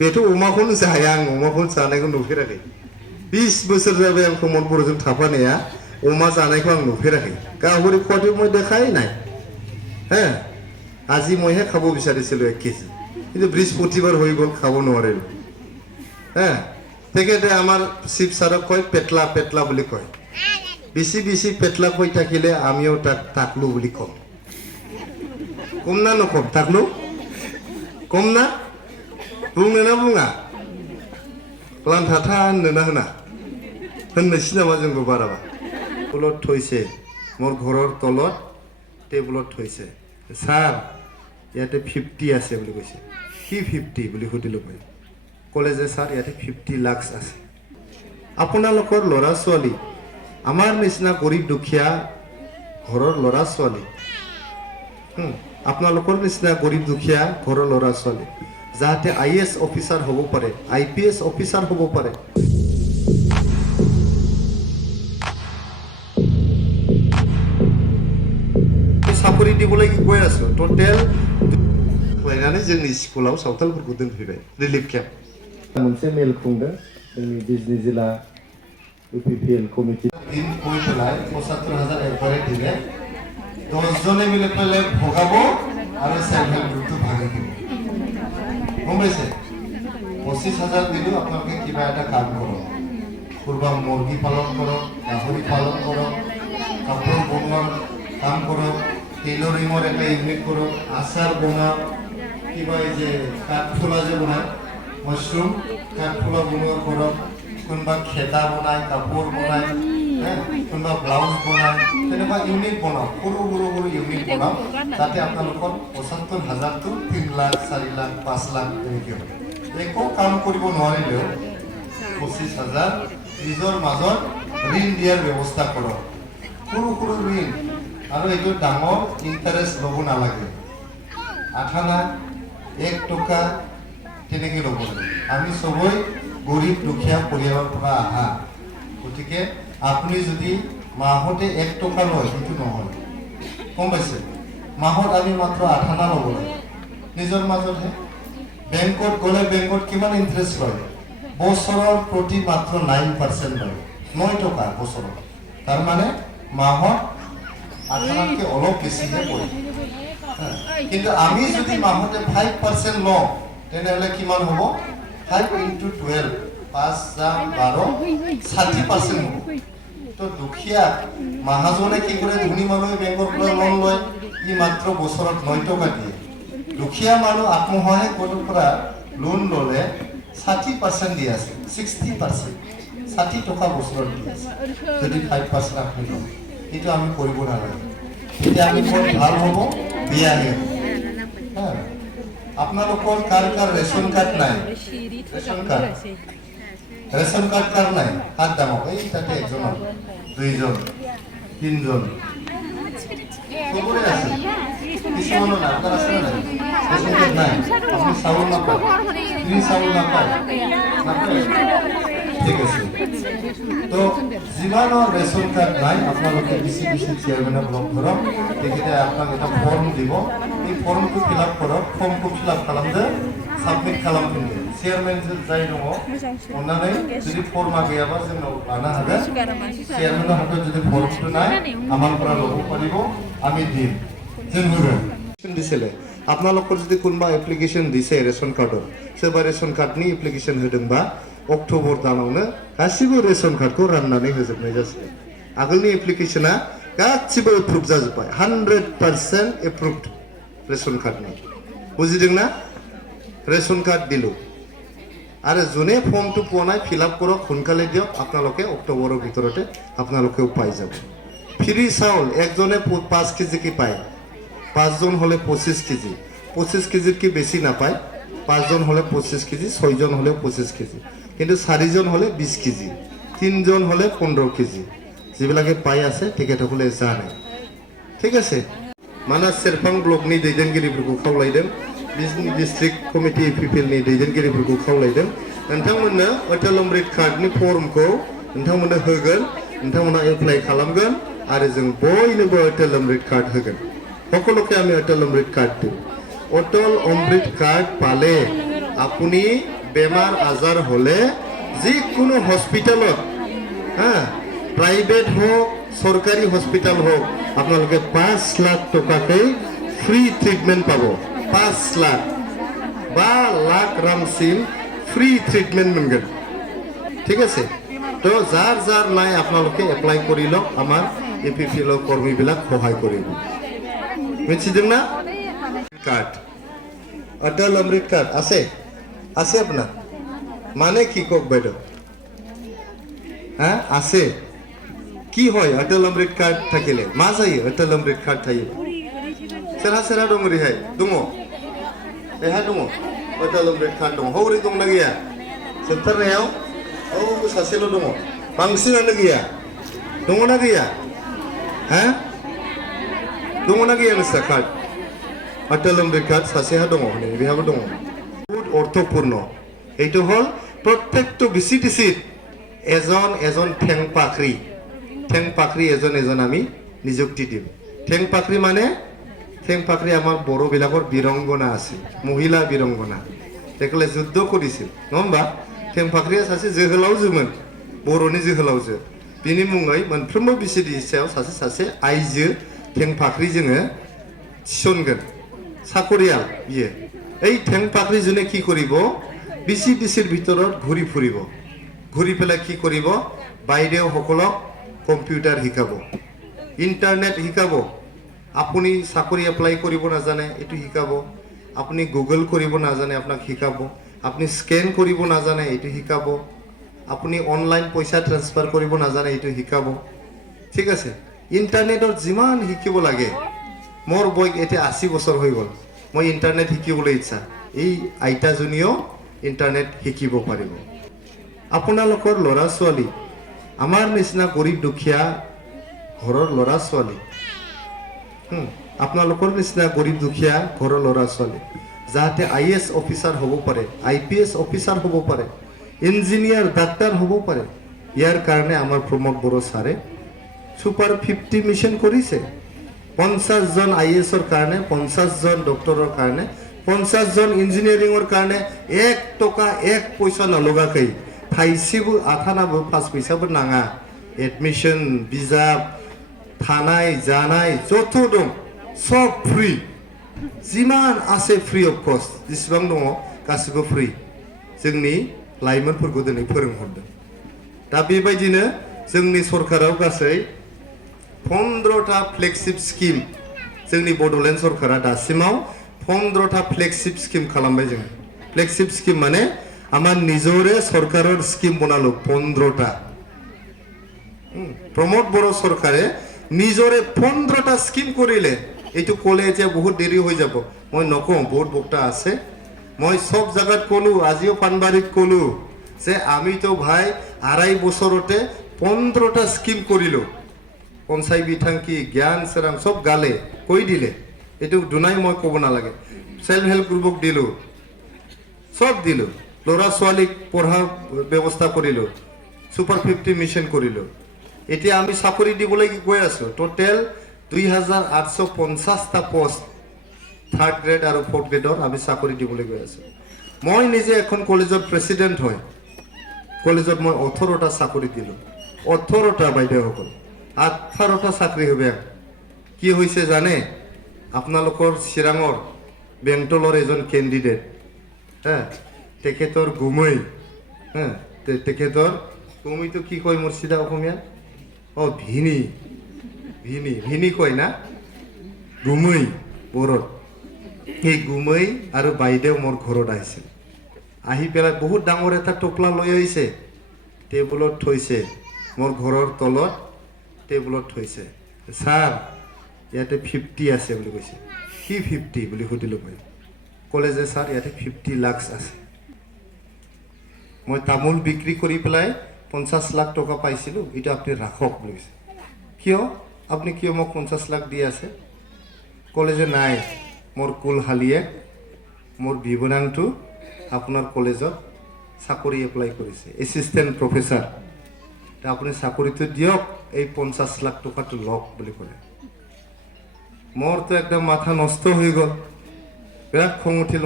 Beth' अमाखौनो जाया आं अमाखौनो जानायखौ नुफेराखै 20 बोसोर जाबाय आं प्रमद बर'जों थाफानाया अमा जानायखौ आं नुफेराखै गाहरि খোৱাটো মই দেখাই নাই হ্যাঁ আজি মইহে খাব বিচাৰিছিলো 1 কেজি কিন্তু বৃহস্পতিবাৰ হৈ গ'ল খাব নোৱাৰিলো হ্যাঁ তেখেতে আমাৰ শিৱ ছাৰক কয় পেটলা পেটলা বুলি কয় বেছি বেছি পেটলা কৈ থাকিলে আমিও তাক তাকলু বুলি কম কম না নকম তাকলু কম না बुंनो ना बुङा लान्थाथा होननो ना होना होननोसै नामा जोंबो बाराबा टेबुলত थৈছে মোৰ ঘৰৰ তলত টেবুলত থৈছে স্যাৰ ইয়াতে 50 আছে বুলি কৈছে কি 50 বুলি সুধিলো মই ক'লে যে স্যাৰ ইয়াতে 50 লাখ আছে আপোনালোকৰ ল'ৰা ছোৱালী আমাৰ নিচিনা গৰীব দুখীয়া ঘৰৰ ল'ৰা ছোৱালী আপোনালোকৰ নিচিনা গৰীব দুখীয়া ঘৰৰ ল'ৰা ছোৱালী যাতে আইএস অফিসার হব পারে আইপিএস অফিসার হব পারে চাকরি দিবলৈ গৈ আছো টোটাল লাইনাनै जोंनि स्कुलाव सावथालफोरखौ दोनफैबाय रिलिफ केम्प मोनसे मेल खुंदों जोंनि बिजनि जिल्ला UPPL कमिटि दिन কই পেলাই ৭৫,০০০ একবারে দিলে 10 জনে মিলে পেলে ভগাবো আৰু সেলফ হেল্প গ্ৰুপটো ভাগে দিব কমেছে 25,০০০ দিলো আপোনালোকে কিবা এটা কাম কৰক কুৰবা মুৰ্গী পালন কৰক গাহৰি পালন কৰক কাপোৰ বনোৱাৰ কাম কৰক টেইলৰিঙৰ এটা ইউনিট কৰক আচাৰ বনাওক কিবা যে কাঠফুলা যে বনায় মাশৰুম কাঠফুলা বনোৱা কৰক কোনোবা খেতা বনায় কাপোৰ বনায় কোনোবা ব্লাউজ বনায় তেনেকুৱা ইউনিট বনাওক সৰু সৰু সৰু ইউনিট বনাওক যাতে আপোনালোকৰ ৭৫,০০০টো 3 লাখ 4 লাখ 5 লাখ তেনেকৈ হয় একো কাম কৰিব নোৱাৰিলেও 25,০০০ নিজৰ মাজত ঋণ দিয়াৰ ব্যৱস্থা কৰক সৰু সৰু ঋণ আৰু এইটো ডাঙৰ ইণ্টাৰেষ্ট ল'ব নালাগে 8 আনা 1 টকা তেনেকৈ ল'ব লাগে আমি সবই গৰীব দুখীয়া পৰিয়ালৰ পৰা আহা গতিকে আপুনি যদি মাহতে 1 টকা লয় সেইটো নহয় কম পাইছে মাহত আমি মাত্ৰ 8 আনা ল'ব লাগে নিজৰ মাজতহে বেংকত গ'লে বেংকত কিমান ইণ্টাৰেষ্ট লয় বছৰৰ প্ৰতি মাত্ৰ 9% লয় 9 টকা বছৰত তাৰ মানে মাহত 8 আনাতকৈ অলপ বেছিহে পৰে কিন্তু আমি যদি মাহতে 5% লওঁ তেনেহ'লে কিমান হ'ব 5 into 12 5 12 60% হ'ব তো দুখীয়া মহাজনে কি কৰে ধনী মানুহে বেংকৰ পৰা লোন লয় ই মাত্ৰ বছৰত 9 টকা দিয়ে দুখীয়া মানুহ আত্মসহায়ক গোটৰ পৰা লোন ল'লে 60% দি আছে 60% 60 টকা বছৰত দি আছে যদি 5% আপুনি লয় এইটো আমি কৰিব নালাগে এতিয়া আমি বহুত ভাল হ'ব বিয়াহে আপোনালোকৰ কাৰ কাৰ ৰেচন কাৰ্ড নাই ৰেচন কাৰ্ড কাৰ নাই হাত দামক এই তাতে একজন 2জন 3জন সবৰে আছে কিছুমানৰ নাম আছে নাই ৰেচন কাৰ্ড নাই আপুনি চাউল নাপায় তিনি চাউল নাপায় ঠিক আছে তো যিমানৰ ৰেচন কাৰ্ড নাই আপোনালোকে বেছি বেছি চেয়াৰমেনক লগ ধৰক তেখেতে আপোনাক এটা ফৰ্ম দিব এই ফর্মखौ फिल आप করো ফর্মखौ फिल आप खालामदो साबमिट खालामफिनदो चेयारमेन जाय दङ अन्नानै जुदि फर्मा गैयाबा जोंनाव लानो हागोन चेयारमेननाव हागोन जुदि फर्मটো নাই আমাৰ পৰা ল'ব পাৰিব আমি দিম जों होगोन दिसेले আপোনালোকৰ যদি কোনবা এপ্লিকেশন দিছে ৰেচন কাৰ্ডৰ सोरबा ৰেচন কাৰ্ডनि এপ্লিকেশন होदोंबा अक्ट'बर दानावनो गासिबो रेशन कार्डखौ राननानै होजोबनाय जासिगोन आगोलनि एप्लिकेशना गासिबो एप्रुभ जाजोब्बाय 100% एप्रुभड রেশন কার্ড নেই বুঝিদেন না রেশন কার্ড দিল আর যোনে ফর্মটো পোৱা নাই ফিল আপ কৰক সোনকালে দিয়ক আপোনালোকে অক্টোবৰৰ ভিতৰতে আপোনালোকেও পাই যাব ফ্ৰী চাউল একজনে 5 কেজি কি পায় 5 জন হলে 25 কেজি 25 কেজিৰ কি বেছি নাপায় 5 জন হলে 25 কেজি 6 জন হলে 25 কেজি কিন্তু 4 জন হলে 20 কেজি 3 জন হলে 15 কেজি যিবিলাকে পাই আছে তেখেতসকলে জানে ঠিক আছে मानास सेरफां ब्लकनि दैदेनगिरिफोरखौ खावलायदों बिजनि डिस्ट्रिक्ट कमिटि UPPLनि दैदेनगिरिफोरखौ खावलायदों नोंथांमोननो अटल अमृत कार्डनि फर्मखौ नोंथांमोननो होगोन नोंथांमोना एप्लाइ खालामगोन आरो जों बयनोबो अटल अमृत कार्ड होगोन সকলোকে আমি অটল অমৃত কার্ড দিম অটল অমৃত কার্ড পালে আপুনি বেমাৰ আজাৰ হ'লে যিকোনো হস্পিটেলত প্ৰাইভেট হওক চৰকাৰী হস্পিটেল হওক আপোনালোকে 5 লাখ টকাকৈ ফ্ৰী ট্ৰিটমেণ্ট পাব 5 লাখ বা লাখ ৰামচিম ফ্ৰী ট্ৰিটমেণ্ট मोनगोन ঠিক আছে তো যাৰ নাই আপোনালোকে এপ্লাই কৰি লওক আমাৰ UPPL কৰ্মীবিলাক সহায় কৰিব মিছিদনা কাৰ্ড অটল অমৃত কাৰ্ড আছে আপোনাৰ মানে কি কক বাইদেউ আছে কি হয় অটল অমৃত কাৰ্ড থাকিলে মা যায় অটল অমৃত কাৰ্ড থাকিলে সেৰা দङ ৰেহাय दङ ৰেহাय दङ অটল অমৃত কাৰ্ড दङ हौरै दंना गैया जोबथारनायाव सासेल' दङ बांसिनानो गैया दङना गैया दङना गैया नोंस्रा कार्ड অটল অমৃত কাৰ্ড सासेहा दङ बेहाबो दङ बहुत अर्थपूर्ण এইটো হল প্রত্যেকটো বিসিটিসিত এজন ঠেং পাখরি এজন আমি নিযুক্তি দিম ঠেং পাখরি মানে ঠেং পাখরি আমার বড় বিলাকৰ বীৰঙ্গনা আছে মহিলা বীৰঙ্গনা তেকলে যুদ্ধ কৰিছিল নমবা ঠেং পাখরিया सासे जोहोलावजोमोन बर'नि जोहोलावजो बिनि मुङै मोनफ्रोमबो बिसिडि सायाव सासे आइजो ঠেং पाखरि जोङो थिसनगोन চাকৰিয়াল बियो এই ঠেং পাখৰি জনে কি কৰিব বিসিডিসিৰ ভিতৰত ঘূৰি পেলাই কি কৰিব বাইদেউ সকলক কম্পিউটাৰ শিকাব ইন্টাৰনেট শিকাব আপুনি চাকৰি এপ্লাই কৰিব নাজানে এটো শিকাব আপুনি গুগল কৰিব নাজানে আপোনাক শিকাব আপুনি স্ক্যান কৰিব নাজানে এটো শিকাব আপুনি অনলাইন পইচা ট্ৰান্সফাৰ কৰিব নাজানে এটো শিকাব ঠিক আছে ইন্টাৰনেটৰ যিমান শিকিব লাগে মোৰ বয়স এতিয়া 80 বছৰ হৈ গল মই ইন্টাৰনেট শিকিবলৈ ইচ্ছা এই আইতাজনীও ইন্টাৰনেট শিকিব পাৰিব আপোনালোকৰ ল'ৰা ছোৱালী আমাৰ নিচিনা গৰীব দুখীয়া ঘৰৰ ল'ৰা ছোৱালী আপোনালোকৰ নিচিনা গৰীব দুখীয়া ঘৰৰ ল'ৰা ছোৱালী যাতে IAS অফিচাৰ হ'ব পাৰে IPS অফিচাৰ হ'ব পাৰে ইঞ্জিনিয়াৰ ডাক্তাৰ হ'ব পাৰে ইয়াৰ কাৰণে আমাৰ প্ৰমোদ বড়ো ছাৰে সুপাৰ 50 মিশন কৰিছে 50 জন IAS ৰ কাৰণে 50 জন ডক্টৰৰ কাৰণে 50 জন ইঞ্জিনিয়াৰিংৰ কাৰণে 1 টকা 1 পইচা নলগাকৈ थाइसेबो आथानाबो 5 पैसाबो नाङा एडमिशन बिजाब थानाय जानाय जत दं सब फ्री जिमान आसे फ्री अफ कस्ट जिसिबां दङ गासिबो फ्री जोंनि लाइमोनफोरखौ दिनै फोरोंहरदों दा बेबायदिनो जोंनि सरकाराव गासै 15टा फ्लेगशिप स्किम जोंनि बड'लेण्ड सरकारा दासिमाव 15टा फ्लेगशिप स्किम खालामबाय जों फ्लेगशिप स्किम माने আমার নিজরে সরকারের স্কিম বনালো 15টা প্রমোদ বড়ো সরকারে নিজরে 15টা স্কিম করিলে এইটো কলে যে বহুত দেরি হয়ে যাব মই নকওঁ বহুত বক্তা আছে মই সব জায়গাত কলো আজিও পানবাড়িত কলো যে আমি তো ভাই 2.5 বছরতে 15টা স্কিম করিলো পঞ্চায়ত বিথাঙ্কি জ্ঞান সেরাং সব গালে কই দিলে এইটো দুনাই মই কব না লাগে সেলফ হেল্প গ্রুপক দিলো সব দিলো ল'ৰা ছোৱালীক পঢ়া ব্যৱস্থা কৰিলো সুপাৰ 50 মিশন কৰিলো এতিয়া আমি চাকৰি দিবলৈ গৈ আছো টোটাল 2850টা পোষ্ট থাৰ্ড গ্ৰেড আৰু ফৰ্থ গ্ৰেডৰ আমি চাকৰি দিবলৈ গৈ আছো মই নিজে এখন কলেজৰ প্ৰেসিডেন্ট হয় কলেজত মই 18টা চাকৰি দিলো 18টা বাইদেউ সকল 18টা চাকৰি হবে কি হৈছে জানে আপোনালোকৰ চিৰাঙৰ বেংটলৰ এজন ক্যান্ডিডেট তেখেতৰ গুমৈ তেখেতৰ গুমৈ তো কি কয় মোৰ সিধা অসমীয়া ভিনি কয় না গুমৈ বড়ত এই গুমৈ আৰু বাইদেউ মোৰ ঘৰত আহিছিল আহি পেলাই বহুত ডাঙৰ এটা টপলা লৈ আহিছে টেবুলত থৈছে মোৰ ঘৰৰ তলত টেবুলত থৈছে স্যাৰ ইয়াতে 50 আছে বুলি কৈছে কি 50 বুলি সুধিলো মই কলে যে স্যাৰ ইয়াতে 50 লাখ আছে মই তামোল বিক্ৰি কৰি পেলাই 50 লাখ টকা পাইছিলো এটা আপনি রাখক বলিছে কিয় আপনি কিয় মোক 50 লাখ দি আছে কলেজে নাই মোর কুল হালিয়ে মোর বিবনাংটো আপনার কলেজত চাকৰি এপ্লাই কৰিছে এসিস্ট্যান্ট প্ৰফেসৰ তা আপনি চাকৰিটো দিয়ক এই 50 লাখ টকাটো লওক বুলি কলে মোৰ তো একদম মাথা নষ্ট হৈ গল বিৰাট খং উঠিল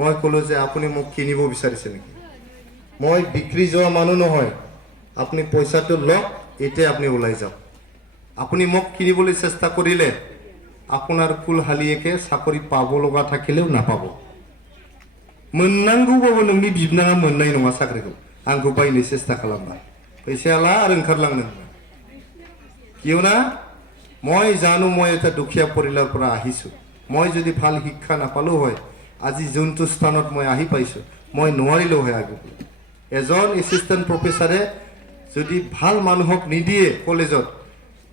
মই ক'লো যে আপুনি মোক কিনিব বিচাৰিছে নেকি মই বিক্ৰী যোৱা মানুহ নহয় আপুনি পইচাটো লওক এতিয়া আপুনি ওলাই যাওক আপুনি মোক কিনিবলৈ চেষ্টা কৰিলে আপোনাৰ কুলহালিয়েকে চাকৰি পাব লগা থাকিলেও নাপাব मोननांगौबाबो नोंनि बिबनाङा मोननाय नङा साख्रिखौ आंखौ बायनो सेस्था खालामबा फैसायाला आरो ओंखारलांनो কিয়না মই জানো মই এটা দুখীয়া পৰিয়ালৰ পৰা আহিছো মই যদি ভাল শিক্ষা নাপালো হয় আজি যোনটো স্থানত মই আহি পাইছো মই নোৱাৰিলো হয় আগলৈ এজন এসিস্ট্যান্ট প্ৰফেছৰে যদি ভাল মানুহক নিদিয়ে কলেজত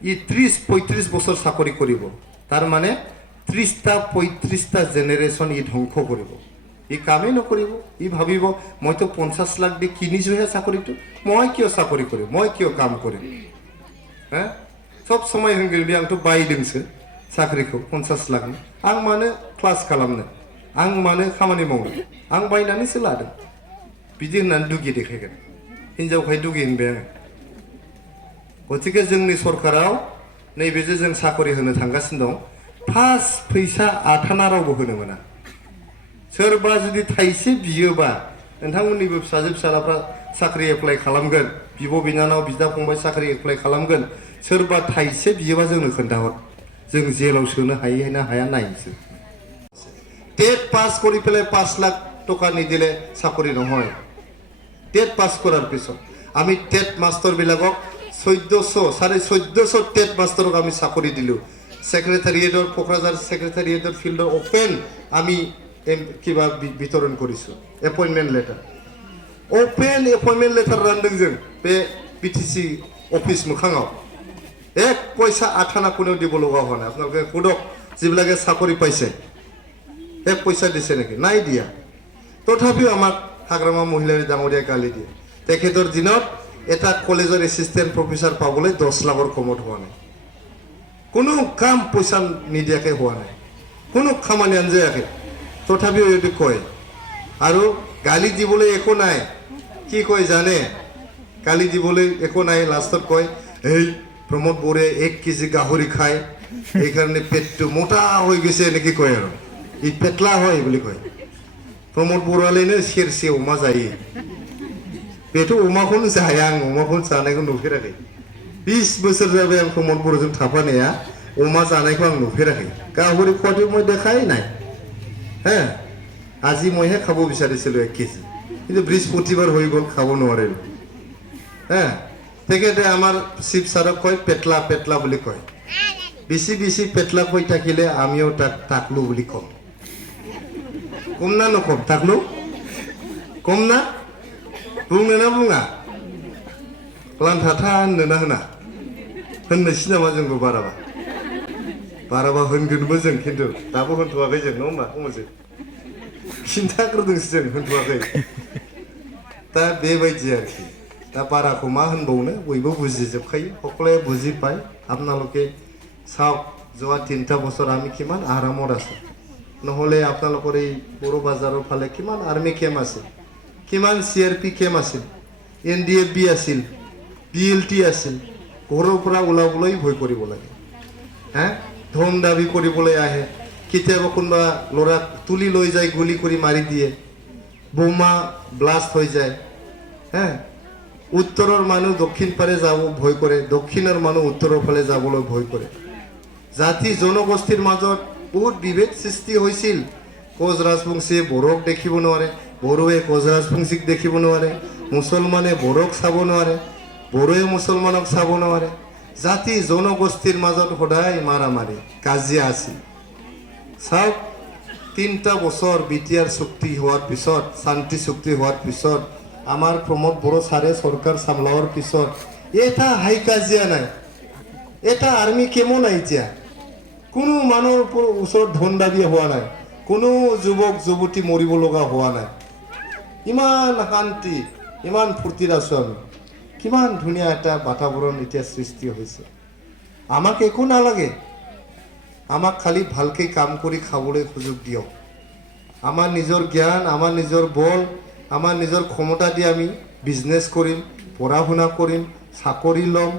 ই 30-35 বছৰ চাকৰি কৰিব তাৰ মানে 30-35টা জেনেৰেশ্যন ই ধ্বংস কৰিব ই কামেই নকৰিব ই ভাবিব মইতো 50 লাখ দি কিনিছোহে চাকৰিটো মই কিয় চাকৰি কৰিম মই কিয় কাম কৰিম হা सब समय होंगोन आंथ' बायदोंसो साख्रिखौ 50 लाख आं मानो क्लास खालामनो आं मानो खामानि मावनो आं बायनानैसो लादों बिदि होननानै दुगि देखायगोन हिनजावखाय दुगि होनबाय आङो गतिके जोंनि सरकाराव नैबे जे जों साकरि होनो थांगासिनो दं फार्स्ट फैसा आथाना रावबो होनो मोना सोरबा जुदि थाइसे बियोबा नोंथांमोननिबो फिसाजो फिसालाफ्रा साख्रि एप्लाइ खालामगोन बिब' बिनानाव बिदा फंबाय साख्रि एप्लाइ खालामगोन सोरबा थाइसे बियोबा जोंनो खोन्थाहर जों जेलाव सोनो हायो ना हाया नायनोसै टेट पास কৰি পেলাই 5 লাখ টাকা নিদিলে চাকৰি নহয় টেট পাস কৰাৰ পিছত আমি টেট মাস্টাৰ বিলাকক 1400 টেট মাস্টাৰক আমি চাকৰি দিলো সেক্ৰেটাৰিয়েটৰ কোকৰাঝাৰ সেক্ৰেটাৰিয়েটৰ ফিল্ডৰ ওপেন আমি কিবা বিতৰণ কৰিছো এপইন্টমেন্ট লেটাৰ ওপেন এপইন্টমেন্ট লেটাर रानदों जों बे बिटिसि অফিস মোখাङाव এক পয়সা আঠানা কোনেও দিব লগা হোৱা নাই আপোনালোকে সুধক যিবিলাকে চাকৰি পাইছে এক পয়সা দিছে নেকি নাই দিয়া তথাপিও আমাক হাগ্ৰামা মহিলাৰ ডাঙৰীয়া গালি দিয়ে তেখেতৰ দিনত এটা কলেজৰ এসিস্ট্যান্ট প্ৰফেছৰ পাবলৈ 10 লাখৰ কমত হোৱা নাই কোনো কাম পইচা নিদিয়াকে হোৱা নাই কোনো খামানি আনজায়াকে তথাপিও এটো কয় আৰু গালি দিবলৈ একো নাই কি কয় জানে গালি দিবলৈ একো নাই লাষ্টত কয় এই প্ৰমোদ বৰে 1 কেজি গাহৰি খায় এই কাৰণে পেটটো মোটা হৈ গৈছে নেকি কয় আৰু ই পেটলা হয় বুলি কয় प्रमोद बरालायनो सेरसे अमा जायो बेथ' अमाखौनो जाया आं अमाखौनो जानायखौ नुफेराखै 20 बोसोर जाबाय आं प्रमोद बरजों थाफानाया अमा जानायखौ आं नुफेराखै गाहरि खवाथिव মই দেখাই নাই হ্যাঁ আজি মইহে খাব বিচাৰিছিলো 1 কেজি কিন্তু বৃহস্পতিবাৰ হৈ গ'ল খাব নোৱাৰিলো হ্যাঁ তেখেতে আমাৰ চিপ সাৰক কয় পেটলা পেটলা বুলি কয় বেছি বেছি পেটলা কৈ থাকিলে আমিও তাকলু বুলি কম कम ना नखम ताकलु कम ना बुंनो ना बुङा लान्थाथा होननो ना होना होननोसै नामा जोंबो बाराबा होनगोनबो जों खिन्थु दाबो होनथ'वाखै जों नङा होमबा बुंनोसै खिन्थाग्रोदोंसो जों होनथ'वाखै दा बेबायदि आरोखि दा बाराखौ मा होनबावनो बयबो बुजिजोबखायो সকলোৱে বুজি পায় আপোনালোকে চাওক যোৱা 3টা বছৰ আমি কিমান আৰামত আছো নহলে আপোনালোকৰ এই বড়ো বাজাৰৰ ফালে কিমান আৰ্মি কেম্প আছিল কিমান সিআৰপি কেম্প আছিল এনডিএফবি আছিল বিএলটি আছিল ঘৰৰ পৰা ওলাবলৈ ভয় কৰিব লাগে হ্যাঁ ধন দাবী কৰিবলৈ আহে কেতিয়াবা কোনবা লৰা তুলি লৈ যায় গুলি কৰি মাৰি দিয়ে বোমা ব্লাস্ট হৈ যায় হ্যাঁ উত্তৰৰ মানুহ দক্ষিণ পাৰে যাব ভয় কৰে দক্ষিণৰ মানুহ উত্তৰৰ ফালে যাবলৈ ভয় কৰে জাতি জনগোষ্ঠীৰ মাজত বহুত বিভেদ সৃষ্টি হৈছিল কোচ ৰাজবংশীয়ে বড়োক দেখিব নোৱাৰে বড়োৱে কোচ ৰাজবংশীক দেখিব নোৱাৰে মুছলমানে বড়োক চাব নোৱাৰে বড়োৱে মুছলমানক চাব নোৱাৰে জাতি জনগোষ্ঠীৰ মাজত সদায় মাৰামাৰি কাজিয়া আছিল চাওক 3টা বছৰ বিটিআৰ চুক্তি হোৱাৰ পিছত শান্তি চুক্তি হোৱাৰ পিছত আমাৰ প্ৰমোদ বড়ো সাৰে চৰকাৰ সামলাৱাৰ পিছত এটা হাই কাজিয়া নাই এটা আৰ্মি কেমো নাই এতিয়া কোনো মানুহৰ ওচৰত ধন দাবী হোৱা নাই কোনো যুৱক যুৱতী মৰিব লগা হোৱা নাই ইমান শান্তি ইমান ফুৰ্তিৰ আছো আমি কিমান ধুনীয়া এটা বাতাবৰণ এতিয়া সৃষ্টি হৈছে আমাক একো নালাগে আমাক খালি ভালকে কাম কৰি খাবলৈ সুযোগ দিয়ক আমাৰ নিজৰ জ্ঞান আমাৰ নিজৰ বল আমাৰ নিজৰ ক্ষমতা দি আমি বিজনেস কৰিম পঢ়া শুনা কৰিম চাকৰি ল'ম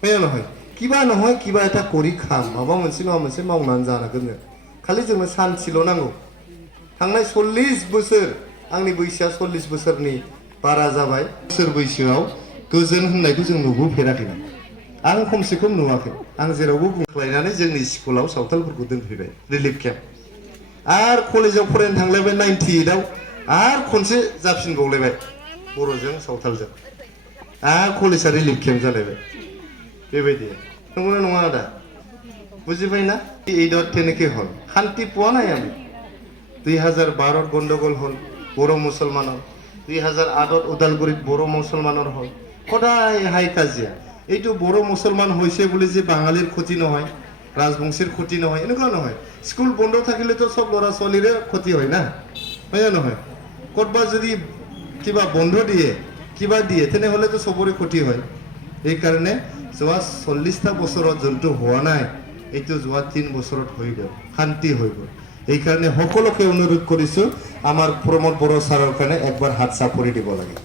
হয় নহয় কিবা নহয় কিবা এটা কৰি খাম মাबा मोनसे नङा मोनसे मावनानै जानांगोन खालि जोंनो सान्थिल' नांगौ थांनाय 40 बोसोर आंनि बैसोआ 40 बोसोरनि बारा जाबाय बोसोर बैसोआव गोजोन होननायखौ जों नुबोफेराखैमोन आं खमसे खम नुवाखै आं जेरावबो बुंलायनानै जोंनि स्कुलाव सावथालफोरखौ दोनफैबाय रिलिफ केम्प आरो कलेजाव फरायनो थांलायबाय 98 आव आरो खनसे जाफिनबावलायबाय बर'जों सावथालजों आरो कलेजा रिलिफ केम्प जालायबाय बेबायदि नंगौना नङा आदा बुझिबाय ना 8 তেনেকে হল শান্তি পোৱা নাই আমি 2012 গন্ডগোল হল বড় মুসলমানৰ 2008 উদালগুৰিত বড় মুসলমানৰ হল সদায় হাই কাজিয়া এইটো বড় মুসলমান হৈছে বুলি যে বাঙালীৰ ক্ষতি নহয় ৰাজবংশীৰ ক্ষতি নহয় এনেকুৱা নহয় স্কুল বন্ধ থাকিলে তো সব ল'ৰা ছোৱালীৰে ক্ষতি হয় না হয় না নহয় কতবা যদি কিবা বন্ধ দিয়ে কিবা দিয়ে তেনেহলে তো সবৰে ক্ষতি হয় এই কাৰণে যোৱা 40টা বছৰত যোনটো হোৱা নাই এইটো যোৱা 3 বছৰত হৈ গ'ল শান্তি হৈ গ'ল এই কাৰণে সকলোকে অনুৰোধ কৰিছো আমাৰ প্ৰমোদ বড়ো ছাৰৰ কাৰণে একবাৰ হাত চাপৰি দিব লাগে